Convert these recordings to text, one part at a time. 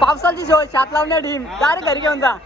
पावसाची शो शात लावण्या team direct घरी घेऊन जा.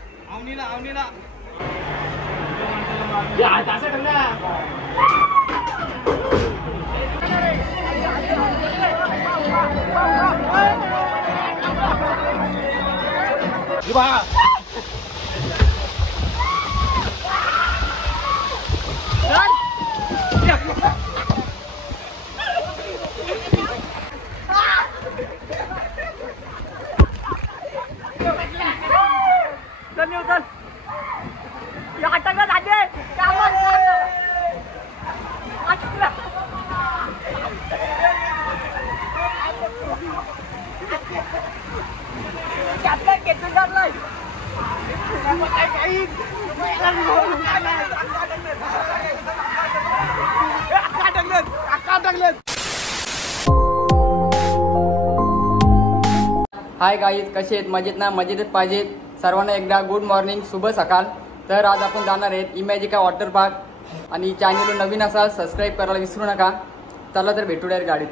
हाय गाईज, कसे आहेत? मजेत ना? मजेतच पाहिजेत. सर्वांना एकदा गुड मॉर्निंग, शुभ सकाळ. तर आज आपण जाणार आहेत इमॅजिका वॉटर पार्क आणि चॅनल नवीन असाल सबस्क्राईब करायला विसरू नका. चला तर भेटू डायरेक्ट गाडीत.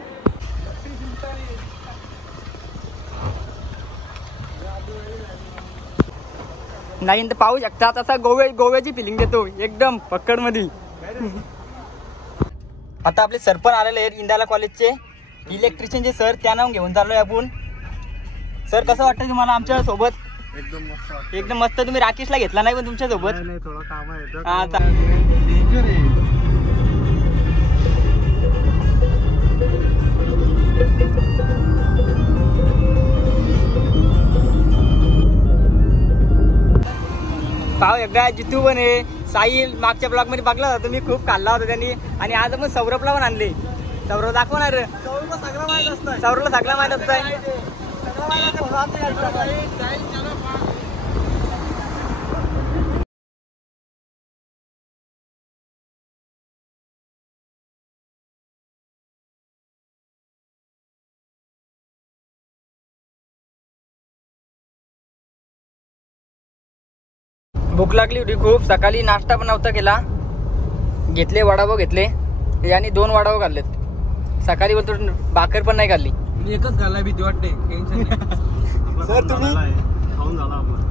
नाही तर पाहू शकता तसा गोव्याची फिलिंग देतो एकदम पक्कड मध्ये. आता आपले सर पण आलेले आहेत इंदाला कॉलेजचे इलेक्ट्रिशियनचे सर, त्या नाव घेऊन चाललोय आपण. सर कसं वाटतं तुम्हाला आमच्या सोबत? एकदम मस्त. तुम्ही राकेशला घेतला नाही पण तुमच्या सोबत थोडं काम आहे. पाव एकदा जितू पण आहे. साहिल मागच्या ब्लॉग मध्ये बघला होता तुम्ही, खूप खाल्ला होता त्यांनी. आणि आज आपण सौरभला पण आणले. सौरभ दाखवणार. सौरभला सगळं माहित असतंय. भूक लागली होती खूप. सकाळी नाश्ता पण नव्हता केला. घेतले वडापाव घेतले आणि 2 वडापाव खाल्लेत. सकाळी बोलतो भाकर पण नाही खाल्ली. मी एकच खाल्ला, भीती वाटते. टेन्शन नाही. सर तुम्ही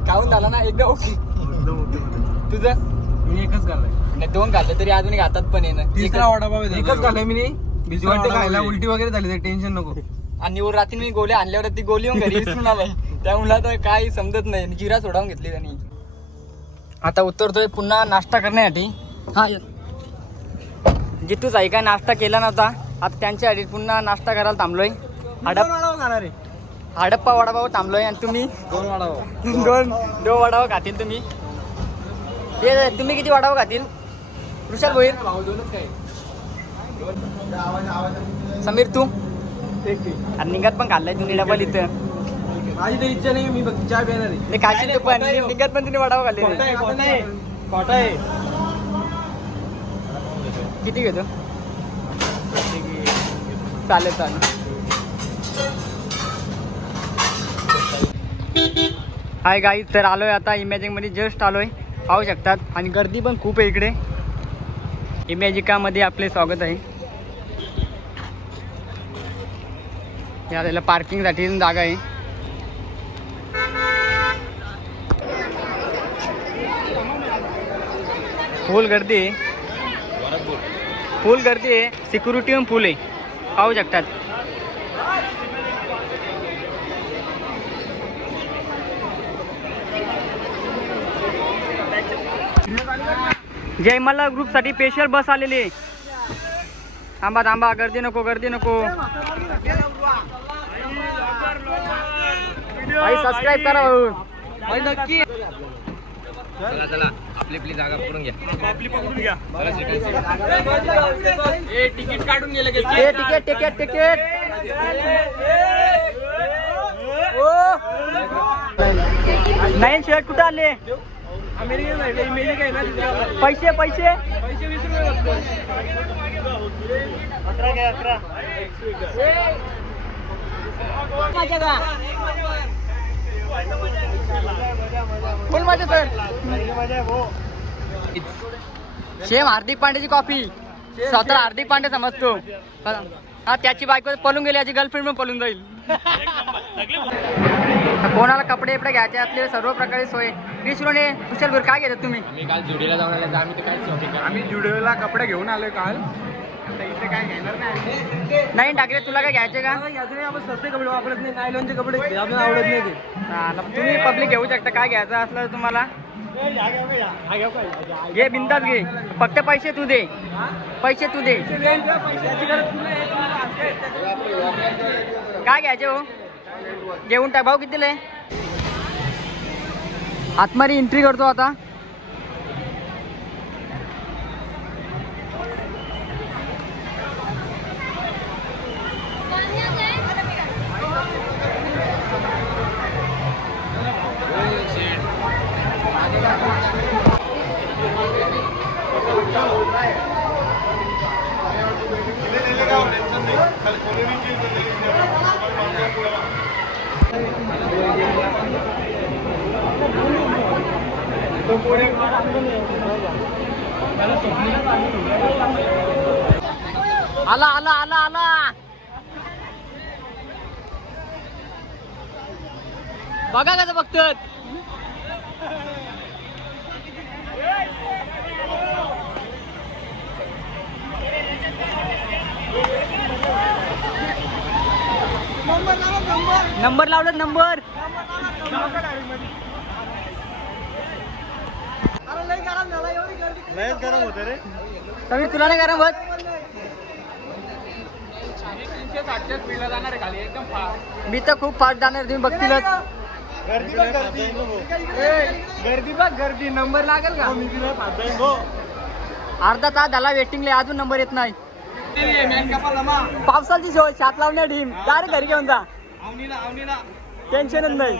खाऊन झाला ना एकदम ओके. तुझं? मी एकच खाल्लाय. नाही 2 खाल्ले तरी अजून हातात पण येणं. तिसरा वडापाव एकच खाल्लाय मी. भीती वाटते खायला, उलटी वगैरे झाली तर टेन्शन नको. आणि रात्री मी गोळी आणल्यावर ती गोळी येऊन घरी विसरून आलाय. त्यामुळे तर काही समजत नाही. जिरा सोडावून घेतली त्यांनी. आता उतरतोय पुन्हा नाश्ता करण्यासाठी. हा जितूच आहे काय नाश्ता केला नव्हता. आता त्यांच्यासाठी पुन्हा नाश्ता करायला थांबलोय. हडप्पा वडापाव थांबलोय. आणि तुम्ही 2 वडापाव. 2 वडापाव खातील तुम्ही. तुम्ही किती वडापाव खातील? ऋषाल भोईर, समीर तू आणि निघत पण खाल्लाय तुम्ही डबल इथं. माझी तर इच्छा नाही, मी फक्त चहा पिणार आहे. ते खाशील तू पण. निघत पण तुम्ही वडापाव खाल्ले. खोटा आहे. किती घेतो? चालेल चालेल. हाय गाईज, तर आलोय आता इमॅजिक मध्ये. जस्ट आलोय, पाहू शकतात. आणि गर्दी पण खूप आहे इकडे. इमॅजिका मध्ये आपले स्वागत आहे. याला पार्किंग साठी जागा आहे. फुल गर्दी आहे. फुल गर्दी आहे. सिक्युरिटी पण फुल आहे, पाहू शकतात. जयमाला ग्रुप साठी स्पेशल बस आलेली आहे. थांबा थांबा, गर्दी नको गर्दी नको. भाई सबस्क्राईब करा भाऊ. नक्की. चला आपली जागा पकडून घ्या. पकडून घ्या. तिकीट काढून गेले. तिकीट नाही. शर्ट कुठं आले? पैसे 20 रुपये. 11 फुल मजा सर. सेम हार्दिक पांड्याची कॉपी. स्वतः हार्दिक पांड्या समजतो. हा त्याची बायको पळून गेली, याची गर्लफ्रेंड पण पळून जाईल. कोणाला कपडे बिपडे घ्यायचे असले सर्व प्रकारे सोय. विश्वने कुशलपूर काय घेतात तुम्ही? आम्ही काल जुडीला जाऊन आले तर आम्ही तर काय शॉपिंग करा. आम्ही जुडिओला कपडे घेऊन आलोय काल. आता इथे काय घेणार नाही. नाही टाकले तुला काय घ्यायचे का? आपण सस्ते कपडे वापरत नाही. नायलॉनचे कपडे आपल्याला आवडत नाही ते. तुम्ही पब्लिक घेऊ शकता काय घ्यायचं असलं तर तुम्हाला घे बिंदास घे. फक्त पैसे तू दे. पैसे तू दे. काय घ्यायचे हो घेऊन टाक. भाऊ कितीले? आतमारी एंट्री करतो आता. आला आला आला आला. बघा कसं बघतात. नंबर लावलं नंबर. सगळी तुला नाही गरम होत. मी तर खूप फास्ट जाणार तुम्ही बघतीलच. गर्दी बघ गर्दी. नंबर लागेल का? अर्धा तास झाला वेटिंगला अजून नंबर येत नाही. पावसाची शो शात लावण्या ढीम डायरेक्ट घरी घेऊन जा. टेन्शनच नाही.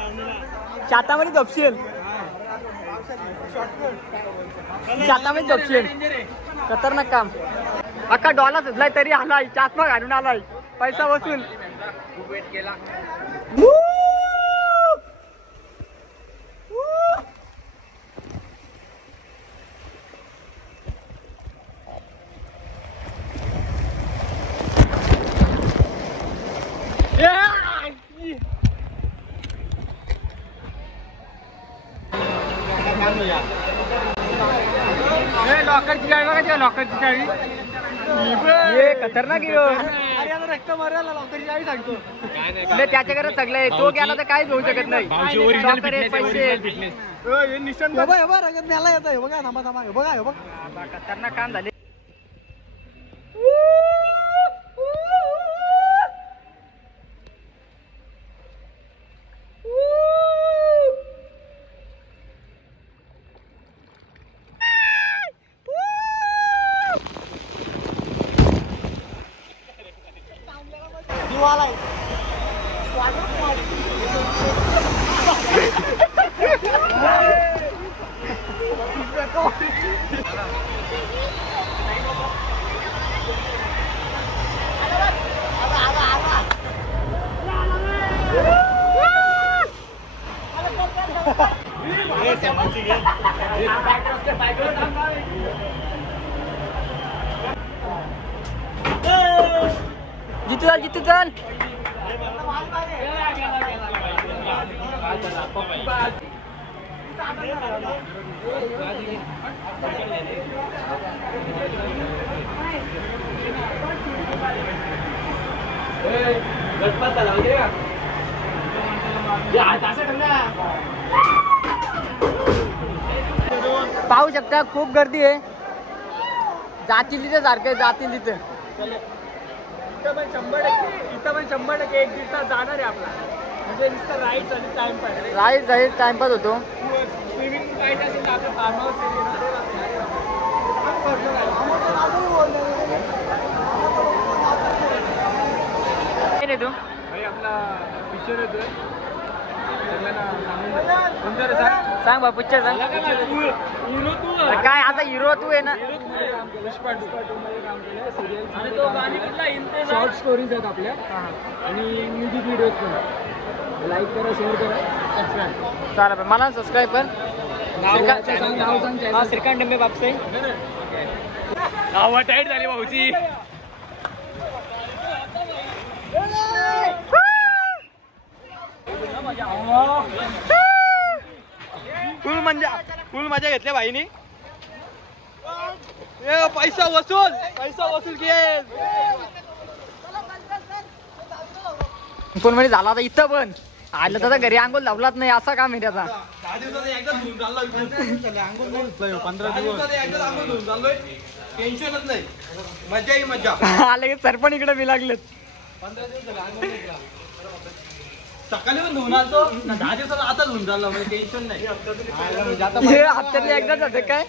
शातामध्ये झोपशील. शातामध्ये झोपशील. खतरनाक काम. अख्खा डॉला सुचलाय तरी आलाय. चष्मा घालून आलाय. पैसा वसूल. खूप वेट केला. लॉकरची चावी बघा. लॉकरची चावी ये खतरनाक हिरो. रक्त मारायला लॉकरची चावी सांगतो. त्याच्या घरात सगळे तो गेला तर काहीच होऊ शकत नाही. लॉकर आहेत, पैसे. रगत न्यायला येतं. बघा थांबा थांबा. बघा बघ खतरनाक काम झाले. जितू चल जितू चल. पाहू शकता खूप गर्दी आहे. जातील तिथे सारखं जातील तिथे. इथं पण 100% एक दिवसात जाणार आहे आपला. म्हणजे नुसतं राईड आणि टाइमपास. राईड जाईल टाइमपास होतो. स्विमिंग राईड असेल तर आपलं फार्म हाऊस तू आपला पिक्चर येतोय. सांग बा पिक्चर सांग. काय आता हिरो तू आहे ना. शॉर्ट स्टोरीज आहेत आपल्या आणि म्युझिक व्हिडिओज पण. लाईक करा, शेअर करा, सबस्क्राईब. चालेल मला सबस्क्राईब कर. नाव सांग. श्रीकांत डंबे बापसे. हवा टाईट झाली भाऊची. फुल मजा घेतल्या भाईनी. पैसा वसूल घे. कोण म्हणे झाला आता इथं पण आलं तर घरी अंघोल लावलाच नाही असा काम आहे त्याचा. 10 दिवसात एकदा धुवून चाललोय. 15 दिवसात एकदा अंघोळ धुवून चाललोय. टेन्शनच नाही. मजा ही मजा. आले सरपण इकडे बी लागलेत. 15 दिवस झाले अंघोळ केला. सकाळी पण धुवून आलतो. 10 दिवसात आता धुवून चाललो. म्हणजे टेन्शन नाही. हे हप्त्यातले एकदा जाते काय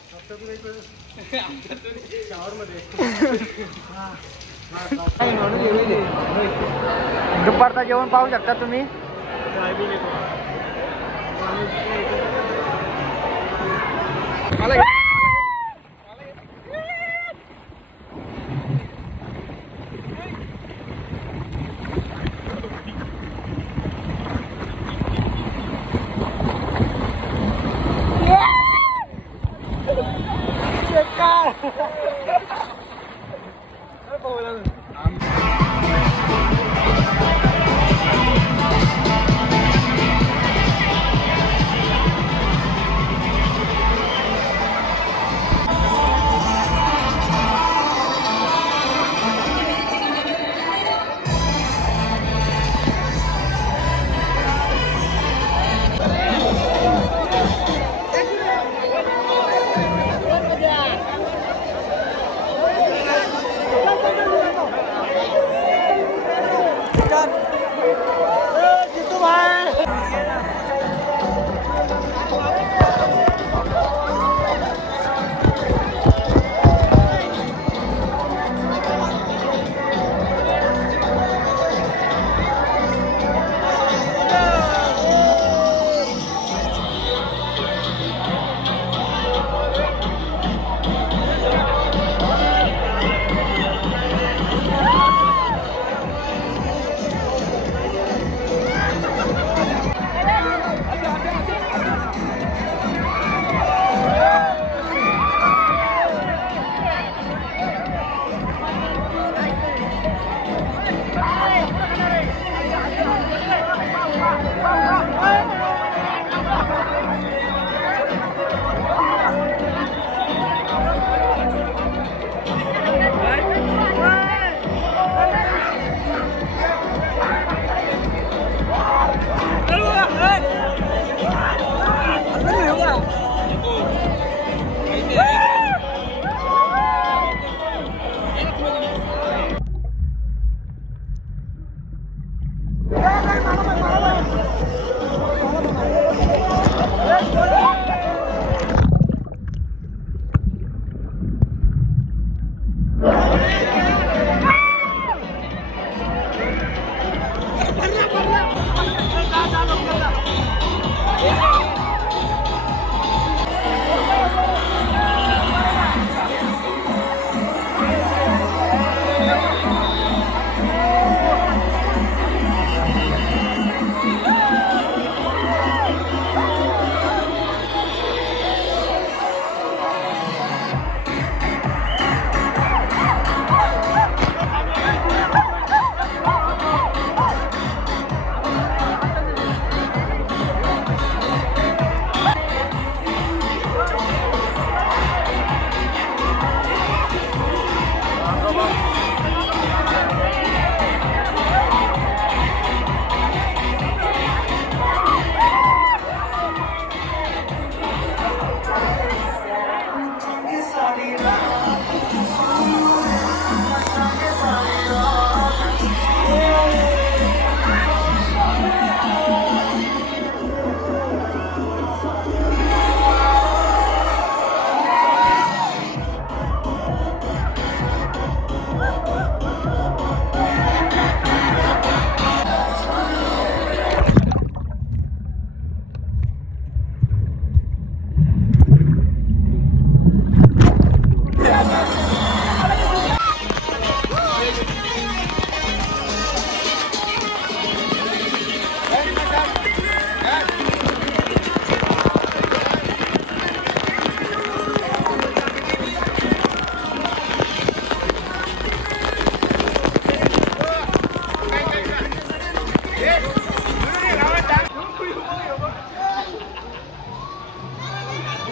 दुपारचं जेवण पाहू शकता तुम्ही.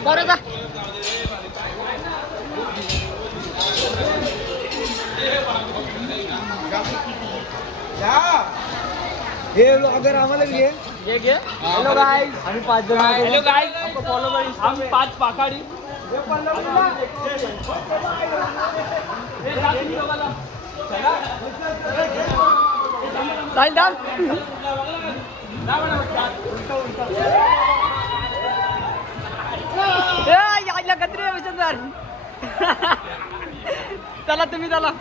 पोराचा अगर आम्हाला घे हॅलो गाईज आम्ही 5 जण हॅलो गाईज फॉलो करी आम्ही 5 पाखाडी चला तुम्ही चला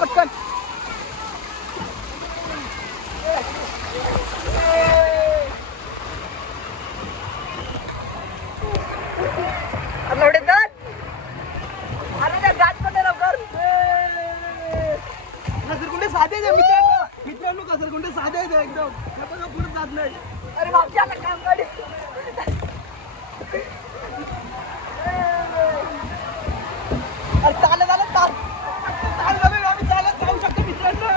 पटकन मित्रांनो कसरगुंडे साधे आहेत एकदम पुढे जात नाही अरे बापच्या काम काढ चालत आम्ही चालत जाऊ शकतो मित्रांनो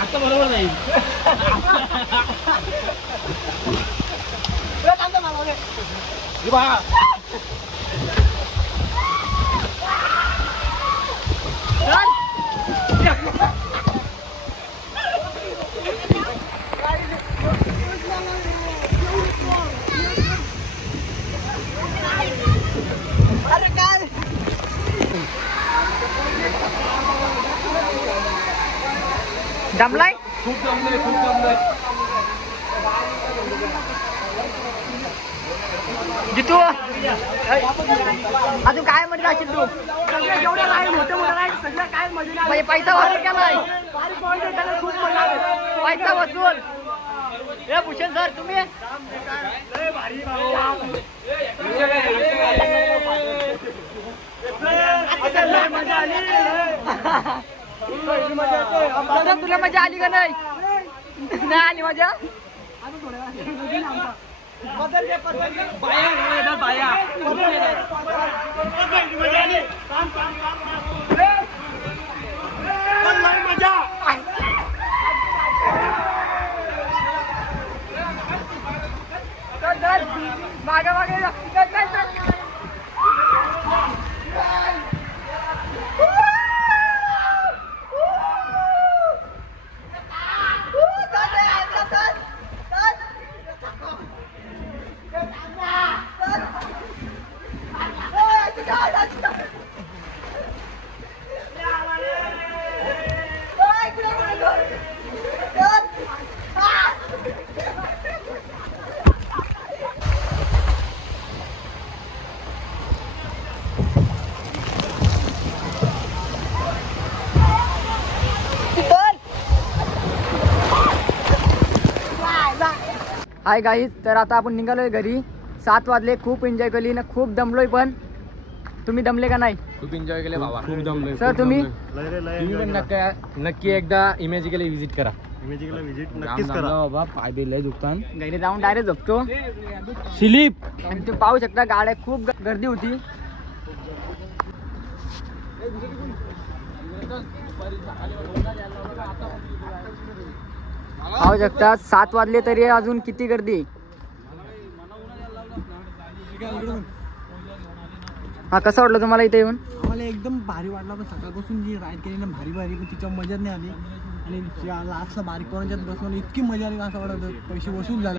आता बरोबर नाही दमलाय खूप दमलाय जितू अजून काय मध्ये राहशील तू जेवढं राहील मोठं राहील सगळं काय मजा पैसा वसूल केलाय खूप मजा पैसा वसूल ए भूषण सर तुम्ही तुला मजा आली का नाही आली मजा मागे मागे हाय गाईज, तर आता आपण निघालोय घरी. 7 वाजले. खूप एन्जॉय केली ना, खूप दमलोय. पण तुम्ही दमले का नाही? खूप एन्जॉय केले बाबा. खूप दमलोय सर तुम्ही तुम्ही पण नक्की एकदा इमॅजिकला विजिट करा. इमेजिकला विजिट नक्कीच करा बाबा. पाय दिलंय दुकान घरी जाऊन डायरेक्ट झोपतो. स्लीप. आणि तुम्ही पाहू शकता गाड्या खूप गर्दी होती. पाहू शकता 7 वाजले तरी अजून किती गर्दी. हा, कसं वाटलं तुम्हाला इथे येऊन? आम्हाला एकदम भारी वाटला. पण सकाळपासून जी राईड केली ना भारी पण तिच्या मजा नाही आली. आणि लास्टला बारीक कोणाच्यात बसवून इतकी मजा आली असं वाटत पैसे वसूल झाले.